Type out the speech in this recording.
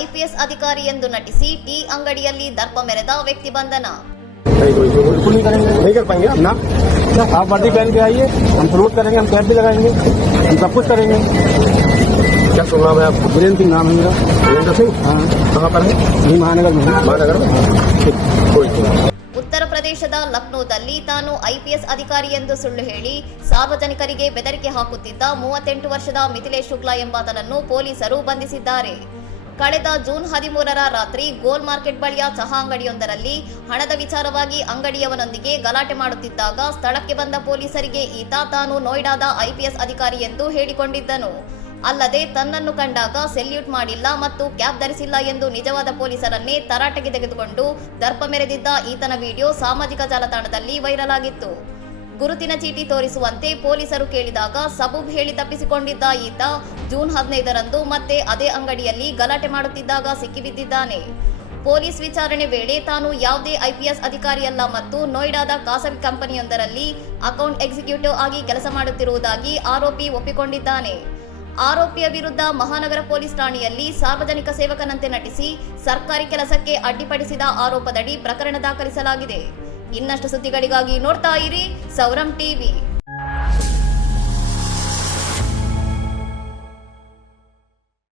IPS ಅಧಿಕಾರಿ ಎಂದು ನಟಿಸಿ tea ಅಂಗಡಿಯಲ್ಲಿ ದರ್ಪ ಮೆರೆದ ವ್ಯಕ್ತಿ ಬಂಧನ. नहीं कर पाएंगे ना, आप वर्दी पहन के आइए, हम फ्रूट करेंगे, हम कैप भी लगाएंगे, हम सब कुछ करेंगे. क्या सुन रहा है आपको? वीरेंद्र सिंह नाम है मेरा. वीरेंद्र सिंह? हाँ. कहाँ पर है? यही महानगर में. महानगर में. ಉತ್ತರ ಪ್ರದೇಶದ ಲಕ್ನೋದಲ್ಲಿ ತಾನು ಐಪಿಎಸ್ ಅಧಿಕಾರಿ ಎಂದು ಸುಳ್ಳು ಹೇಳಿ ಸಾರ್ವಜನಿಕರಿಗೆ ಬೆದರಿಕೆ ಹಾಕುತ್ತಿದ್ದ 38 ವರ್ಷದ ಮಿಥಿಲೇಶ್ ಶುಕ್ಲಾ ಎಂಬಾತನನ್ನು ಪೊಲೀಸರು ಬಂಧಿಸಿದ್ದಾರೆ. ಕಳೆದ ಜೂನ್ 13ರ ರಾತ್ರಿ ಗೋಲ್ ಮಾರ್ಕೆಟ್ ಬಳಿಯ ಚಹಾ ಅಂಗಡಿಯೊಂದರಲ್ಲಿ ಹಣದ ವಿಚಾರವಾಗಿ ಅಂಗಡಿಯವನೊಂದಿಗೆ ಗಲಾಟೆ ಮಾಡುತ್ತಿದ್ದಾಗ ಸ್ಥಳಕ್ಕೆ ಬಂದ ಪೊಲೀಸರಿಗೆ ಈತ ತಾನು ನೋಯ್ಡಾದ ಐಪಿಎಸ್ ಅಧಿಕಾರಿ ಎಂದು ಹೇಳಿಕೊಂಡಿದ್ದನು. ಅಲ್ಲದೆ ತನ್ನನ್ನು ಕಂಡಾಗ ಸೆಲ್ಯೂಟ್ ಮಾಡಿಲ್ಲ ಮತ್ತು ಕ್ಯಾಪ್ ಧರಿಸಿಲ್ಲ ಎಂದು ನಿಜವಾದ ಪೊಲೀಸರನ್ನೇ ತರಾಟೆಗೆ ತೆಗೆದುಕೊಂಡು ದರ್ಪ ಮೆರೆದಿದ್ದ ಈತನ ವಿಡಿಯೋ ಸಾಮಾಜಿಕ ಜಾಲತಾಣದಲ್ಲಿ ವೈರಲ್ ಆಗಿತ್ತು. ಗುರುತಿನ ಚೀಟಿ ತೋರಿಸುವಂತೆ ಪೊಲೀಸರು ಕೇಳಿದಾಗ ಸಬೂಬ್ ಹೇಳಿ ತಪ್ಪಿಸಿಕೊಂಡಿದ್ದ ಈತ ಜೂನ್ 15ರಂದು ಮತ್ತೆ ಅದೇ ಅಂಗಡಿಯಲ್ಲಿ ಗಲಾಟೆ ಮಾಡುತ್ತಿದ್ದಾಗ ಸಿಕ್ಕಿಬಿದ್ದಿದ್ದಾನೆ. ಪೊಲೀಸ್ ವಿಚಾರಣೆ ವೇಳೆ ತಾನು ಯಾವುದೇ ಐಪಿಎಸ್ ಅಧಿಕಾರಿಯಲ್ಲ ಮತ್ತು ನೋಯ್ಡಾದ ಖಾಸಗಿ ಕಂಪನಿಯೊಂದರಲ್ಲಿ ಅಕೌಂಟ್ ಎಕ್ಸಿಕ್ಯೂಟಿವ್ ಆಗಿ ಕೆಲಸ ಮಾಡುತ್ತಿರುವುದಾಗಿ ಆರೋಪಿ ಒಪ್ಪಿಕೊಂಡಿದ್ದಾನೆ. ಆರೋಪಿಯ ವಿರುದ್ಧ ಮಹಾನಗರ ಪೊಲೀಸ್ ಠಾಣೆಯಲ್ಲಿ ಸಾರ್ವಜನಿಕ ಸೇವಕನಂತೆ ನಟಿಸಿ ಸರ್ಕಾರಿ ಕೆಲಸಕ್ಕೆ ಅಡ್ಡಿಪಡಿಸಿದ ಆರೋಪದಡಿ ಪ್ರಕರಣ ದಾಖಲಿಸಲಾಗಿದೆ. ಇನ್ನಷ್ಟು ಸುದ್ದಿಗಳಿಗಾಗಿ ನೋಡ್ತಾ ಇರಿ ಸೌರಂ ಟಿವಿ.